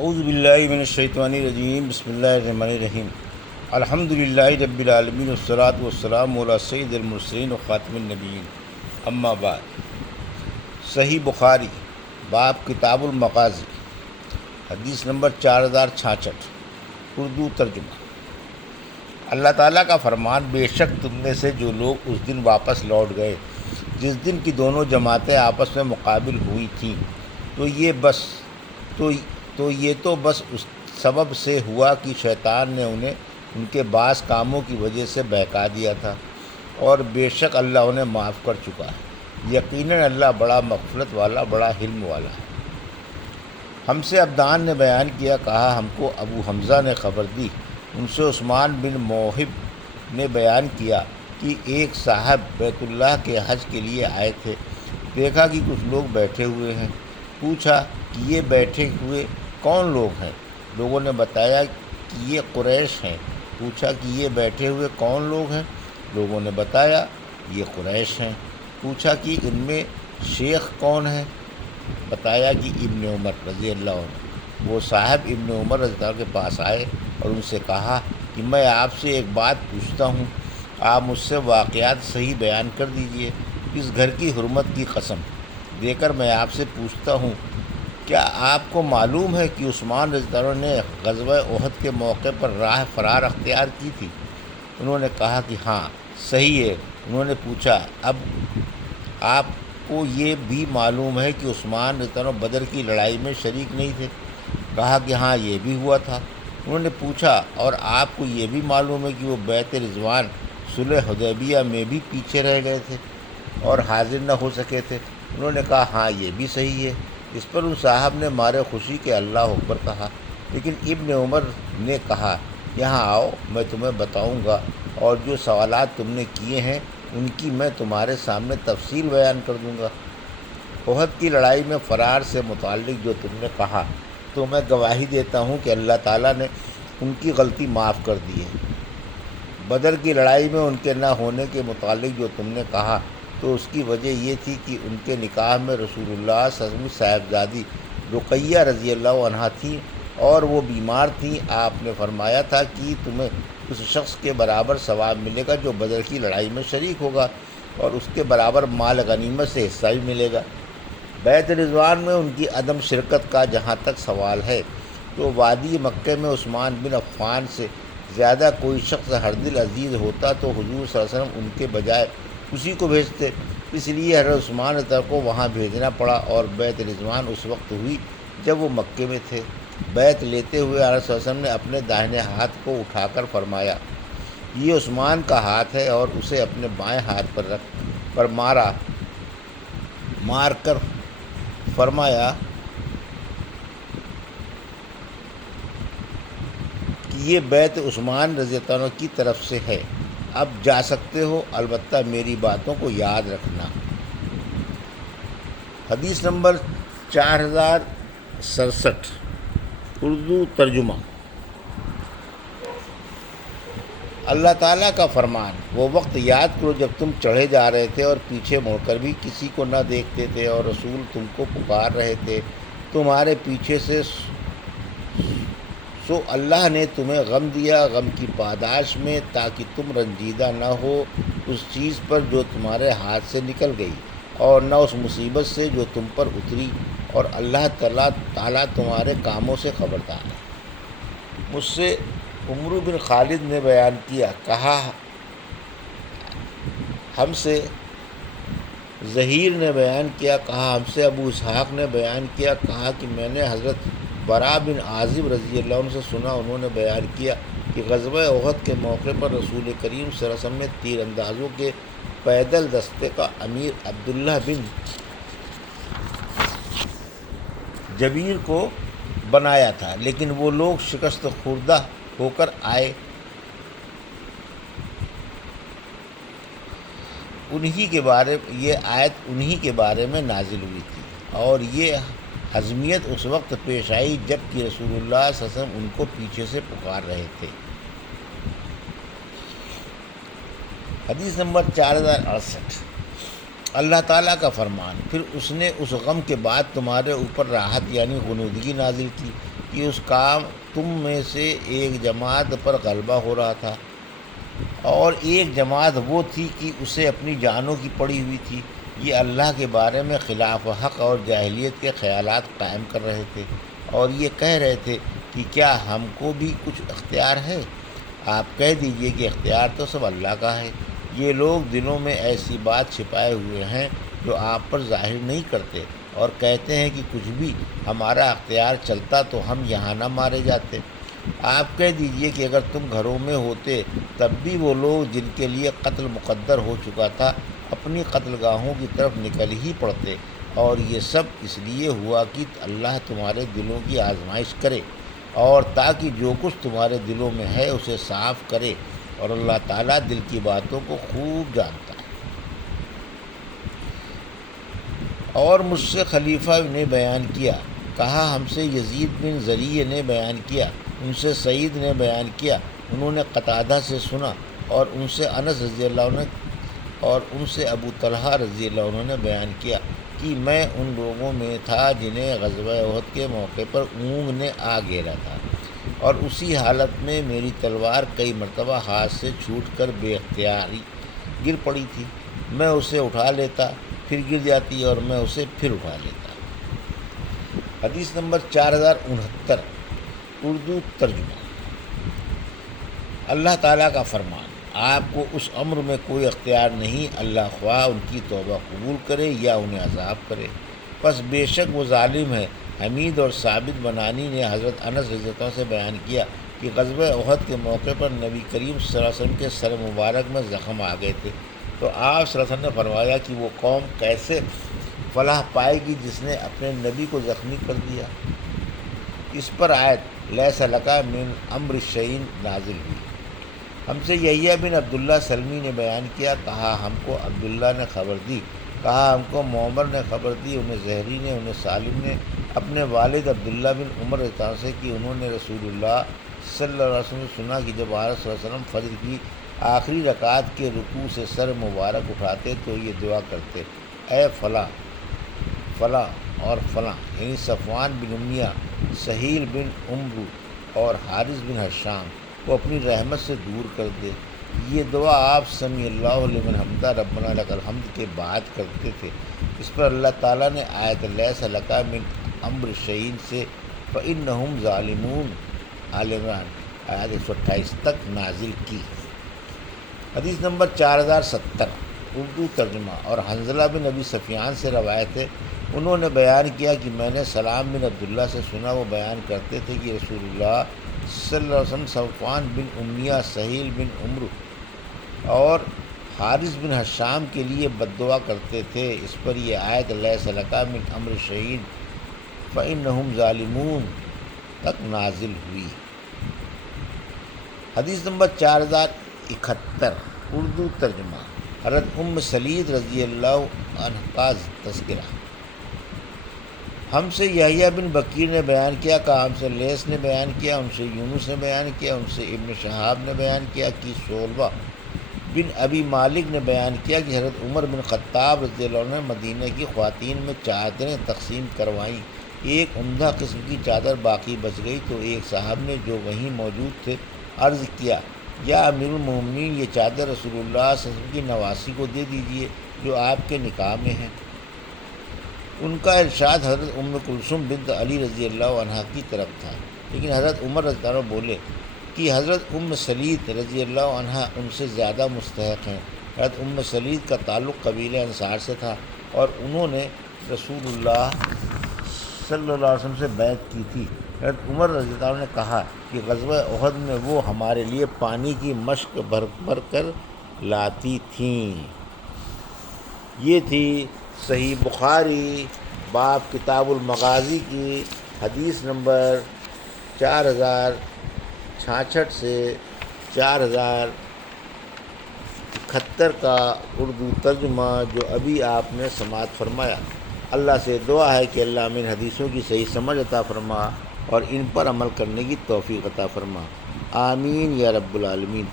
اعوذ باللہ من الشیطان الرجیم، بسم اللہ الرحمن الرحیم۔ الحمد للہ رب العالمین والصلاة والسلام علی سید المرسلین وخاتم النبیین، اما بعد۔ صحیح بخاری باب کتاب المغازی، حدیث نمبر 4066، اردو ترجمہ۔ اللہ تعالیٰ کا فرمان، بے شک تم میں سے جو لوگ اس دن واپس لوٹ گئے جس دن کی دونوں جماعتیں آپس میں مقابل ہوئی تھیں، تو یہ تو بس اس سبب سے ہوا کہ شیطان نے انہیں ان کے بعض کاموں کی وجہ سے بہکا دیا تھا، اور بے شک اللہ انہیں معاف کر چکا ہے۔ یقیناً اللہ بڑا مغفرت والا، بڑا حلم والا ہے۔ ہم سے عبدان نے بیان کیا، کہا ہم کو ابو حمزہ نے خبر دی، ان سے عثمان بن موہب نے بیان کیا کہ ایک صاحب بیت اللہ کے حج کے لیے آئے تھے، دیکھا کہ کچھ لوگ بیٹھے ہوئے ہیں، پوچھا کہ یہ بیٹھے ہوئے کون لوگ ہیں؟ لوگوں نے بتایا کہ یہ قریش ہیں۔ پوچھا کہ یہ بیٹھے ہوئے کون لوگ ہیں؟ لوگوں نے بتایا یہ قریش ہیں۔ پوچھا کہ ان میں شیخ کون ہے؟ بتایا کہ ابن عمر رضی اللہ عنہ۔ وہ صاحب ابن عمر رضی اللہ عنہ کے پاس آئے اور ان سے کہا کہ میں آپ سے ایک بات پوچھتا ہوں، آپ مجھ سے واقعات صحیح بیان کر دیجئے۔ اس گھر کی حرمت کی قسم دے کر میں آپ سے پوچھتا ہوں، کیا آپ کو معلوم ہے کہ عثمان رضی اللہ عنہ نے غزوہ احد کے موقع پر راہ فرار اختیار کی تھی؟ انہوں نے کہا کہ ہاں، صحیح ہے۔ انہوں نے پوچھا، اب آپ کو یہ بھی معلوم ہے کہ عثمان رضی اللہ عنہ بدر کی لڑائی میں شریک نہیں تھے؟ کہا کہ ہاں، یہ بھی ہوا تھا۔ انہوں نے پوچھا، اور آپ کو یہ بھی معلوم ہے کہ وہ بیعت رضوان صلح حدیبیہ میں بھی پیچھے رہ گئے تھے اور حاضر نہ ہو سکے تھے؟ انہوں نے کہا ہاں، یہ بھی صحیح ہے۔ اس پر ان صاحب نے مارے خوشی کے اللہ اکبر کہا، لیکن ابن عمر نے کہا، یہاں آؤ، میں تمہیں بتاؤں گا، اور جو سوالات تم نے کیے ہیں ان کی میں تمہارے سامنے تفصیل بیان کر دوں گا۔ احد کی لڑائی میں فرار سے متعلق جو تم نے کہا، تو میں گواہی دیتا ہوں کہ اللہ تعالیٰ نے ان کی غلطی معاف کر دی ہے۔ بدر کی لڑائی میں ان کے نہ ہونے کے متعلق جو تم نے کہا، تو اس کی وجہ یہ تھی کہ ان کے نکاح میں رسول اللہ صلی اللہ علیہ وسلم صاحبزادی رقیہ رضی اللہ عنہا تھیں، اور وہ بیمار تھیں۔ آپ نے فرمایا تھا کہ تمہیں اس شخص کے برابر ثواب ملے گا جو بدر کی لڑائی میں شریک ہوگا، اور اس کے برابر مال غنیمت سے حصہ بھی ملے گا۔ بیعت رضوان میں ان کی عدم شرکت کا جہاں تک سوال ہے، تو وادی مکہ میں عثمان بن عفان سے زیادہ کوئی شخص ہر دل عزیز ہوتا تو حضور صلی اللہ علیہ وسلم ان کے بجائے اسی کو بھیجتے، اس لیے حضرت عثمان رضی اللہ عنہ کو وہاں بھیجنا پڑا، اور بیعت رضوان اس وقت ہوئی جب وہ مکے میں تھے۔ بیعت لیتے ہوئے حضرت صلی اللہ علیہ وسلم نے اپنے داہنے ہاتھ کو اٹھا کر فرمایا، یہ عثمان کا ہاتھ ہے، اور اسے اپنے بائیں ہاتھ پر مار کر فرمایا کہ یہ بیعت عثمان رضی اللہ عنہ کی طرف سے ہے، اب جا سکتے ہو، البتہ میری باتوں کو یاد رکھنا۔ حدیث نمبر 4067، اردو ترجمہ۔ اللہ تعالیٰ کا فرمان، وہ وقت یاد کرو جب تم چڑھے جا رہے تھے اور پیچھے مڑ کر بھی کسی کو نہ دیکھتے تھے، اور رسول تم کو پکار رہے تھے تمہارے پیچھے سے، سو اللہ نے تمہیں غم دیا غم کی پاداش میں، تاکہ تم رنجیدہ نہ ہو اس چیز پر جو تمہارے ہاتھ سے نکل گئی، اور نہ اس مصیبت سے جو تم پر اتری، اور اللہ تعالیٰ تمہارے کاموں سے خبردار ہے۔ مجھ سے عمرو بن خالد نے بیان کیا، کہا ہم سے زہیر نے بیان کیا، کہا ہم سے ابو اسحاق نے بیان کیا، کہا کہ میں نے حضرت برا بن عازب رضی اللہ عنہ سے سنا، انہوں نے بیان کیا کہ غزوہ احد کے موقع پر رسول کریم صلی اللہ علیہ وسلم نے تیر اندازوں کے پیدل دستے کا امیر عبداللہ بن جبیر کو بنایا تھا، لیکن وہ لوگ شکست خوردہ ہو کر آئے۔ یہ آیت انہی کے بارے میں نازل ہوئی تھی، اور یہ حزمیت اس وقت پیش آئی جب کہ رسول اللہ صلی اللہ علیہ وسلم ان کو پیچھے سے پکار رہے تھے۔ حدیث نمبر 4068، اللہ تعالیٰ کا فرمان، پھر اس نے اس غم کے بعد تمہارے اوپر راحت یعنی غنودگی نازل کی، کہ اس کام تم میں سے ایک جماعت پر غلبہ ہو رہا تھا، اور ایک جماعت وہ تھی کہ اسے اپنی جانوں کی پڑی ہوئی تھی۔ یہ اللہ کے بارے میں خلاف حق اور جاہلیت کے خیالات قائم کر رہے تھے، اور یہ کہہ رہے تھے کہ کیا ہم کو بھی کچھ اختیار ہے؟ آپ کہہ دیجئے کہ اختیار تو سب اللہ کا ہے۔ یہ لوگ دلوں میں ایسی بات چھپائے ہوئے ہیں جو آپ پر ظاہر نہیں کرتے، اور کہتے ہیں کہ کچھ بھی ہمارا اختیار چلتا تو ہم یہاں نہ مارے جاتے۔ آپ کہہ دیجئے کہ اگر تم گھروں میں ہوتے تب بھی وہ لوگ جن کے لیے قتل مقدر ہو چکا تھا اپنی قتل گاہوں کی طرف نکل ہی پڑتے، اور یہ سب اس لیے ہوا کہ اللہ تمہارے دلوں کی آزمائش کرے، اور تاکہ جو کچھ تمہارے دلوں میں ہے اسے صاف کرے، اور اللہ تعالیٰ دل کی باتوں کو خوب جانتا ہے۔ اور مجھ سے خلیفہ نے بیان کیا، کہا ہم سے یزید بن زریع نے بیان کیا، ان سے سعید نے بیان کیا، انہوں نے قتادہ سے سنا، اور ان سے انس رضی اللہ عنہ اور ان سے ابو طلحہ رضی اللہ عنہ نے بیان کیا کہ میں ان لوگوں میں تھا جنہیں غزوہ احد کے موقع پر اونگ نے آ گھیرا تھا، اور اسی حالت میں میری تلوار کئی مرتبہ ہاتھ سے چھوٹ کر بے اختیاری گر پڑی تھی۔ میں اسے اٹھا لیتا، پھر گر جاتی، اور میں اسے پھر اٹھا لیتا۔ حدیث نمبر 4069، اردو ترجمہ۔ اللہ تعالیٰ کا فرمان، آپ کو اس امر میں کوئی اختیار نہیں، اللہ خواہ ان کی توبہ قبول کرے یا انہیں عذاب کرے، پس بے شک وہ ظالم ہے۔ حمید اور ثابت بنانی نے حضرت انس رضی اللہ عنہ سے بیان کیا کہ غزوہ احد کے موقع پر نبی کریم صلی اللہ علیہ وسلم کے سر مبارک میں زخم آ گئے تھے، تو آپ صلی اللہ علیہ وسلم نے فرمایا کہ وہ قوم کیسے فلاح پائے گی جس نے اپنے نبی کو زخمی کر دیا۔ اس پر آیت لیس لک من امر شیء نازل ہوئی۔ ہم سے یحییٰ بن عبداللہ سلمی نے بیان کیا، کہا ہم کو عبداللہ نے خبر دی، کہا ہم کو معمر نے خبر دی، انہیں زہری نے، انہیں سالم نے اپنے والد عبداللہ بن عمر رضی اللہ عنہ سے کہ انہوں نے رسول اللہ صلی اللہ علیہ وسلم سے سنا کہ جب آپ صلی اللہ علیہ وسلم فجر کی آخری رکعت کے رکوع سے سر مبارک اٹھاتے تو یہ دعا کرتے، اے فلاں فلاں اور فلاں، یعنی صفوان بن امیہ، سہیل بن عمرو اور حارث بن حشام کو اپنی رحمت سے دور کر دے۔ یہ دعا آپ سمیع اللہ لمن حمدہ ربنا لک الحمد کے بعد کرتے تھے۔ اس پر اللہ تعالیٰ نے آیت لیس لک من امر شیء سے فإنہم ظالمون آل عمران آیت 128 تک نازل کی۔ حدیث نمبر 4070، اردو ترجمہ۔ اور حنظلہ بن ابی سفیان سے روایت ہے، انہوں نے بیان کیا کہ میں نے سلام بن عبداللہ سے سنا، وہ بیان کرتے تھے کہ رسول اللہ صلی اللہ علیہ وسلم صفوان بن امیہ، سہیل بن عمرو اور حارث بن حشام کے لیے بد دعا کرتے تھے۔ اس پر یہ آیت لیس لک من امر شیء فإنہم ظالمون تک نازل ہوئی۔ حدیث نمبر 4071، اردو ترجمہ۔ حضرت سلید رضی اللہ عنہ کا تذکرہ۔ ہم سے یحییٰ بن بکیر نے بیان کیا، کہا ہم سے لیث نے بیان کیا، ان سے یونس نے بیان کیا، ان سے ابن شہاب نے بیان کیا کہ شعبہ بن ابی مالک نے بیان کیا کہ حضرت عمر بن خطاب رضی اللہ عنہ نے مدینہ کی خواتین میں چادریں تقسیم کروائیں، ایک عمدہ قسم کی چادر باقی بچ گئی تو ایک صاحب نے جو وہیں موجود تھے عرض کیا، یا امیر المومنین، یہ چادر رسول اللہ صلی اللہ علیہ وسلم کی نواسی کو دے دیجیے جو آپ کے نکاح میں ہیں۔ ان کا ارشاد حضرت کلثوم بنت علی رضی اللہ عنہ کی طرف تھا، لیکن حضرت عمر رضی اللہ عنہ بولے کہ حضرت سلید رضی اللہ عنہ ان سے زیادہ مستحق ہیں۔ حضرت سلید کا تعلق قبیلہ انصار سے تھا، اور انہوں نے رسول اللہ صلی اللہ علیہ وسلم سے بیعت کی تھی۔ حضرت عمر رضی اللہ عنہ نے کہا کہ غزوہ احد میں وہ ہمارے لیے پانی کی مشک بھر بھر کر لاتی تھیں۔ یہ تھی صحیح بخاری باب کتاب المغازی کی حدیث نمبر 4066 سے 4071 کا اردو ترجمہ جو ابھی آپ نے سماعت فرمایا۔ اللہ سے دعا ہے کہ اللہ ہمیں حدیثوں کی صحیح سمجھ عطا فرما اور ان پر عمل کرنے کی توفیق عطا فرما، آمین یا رب العالمین۔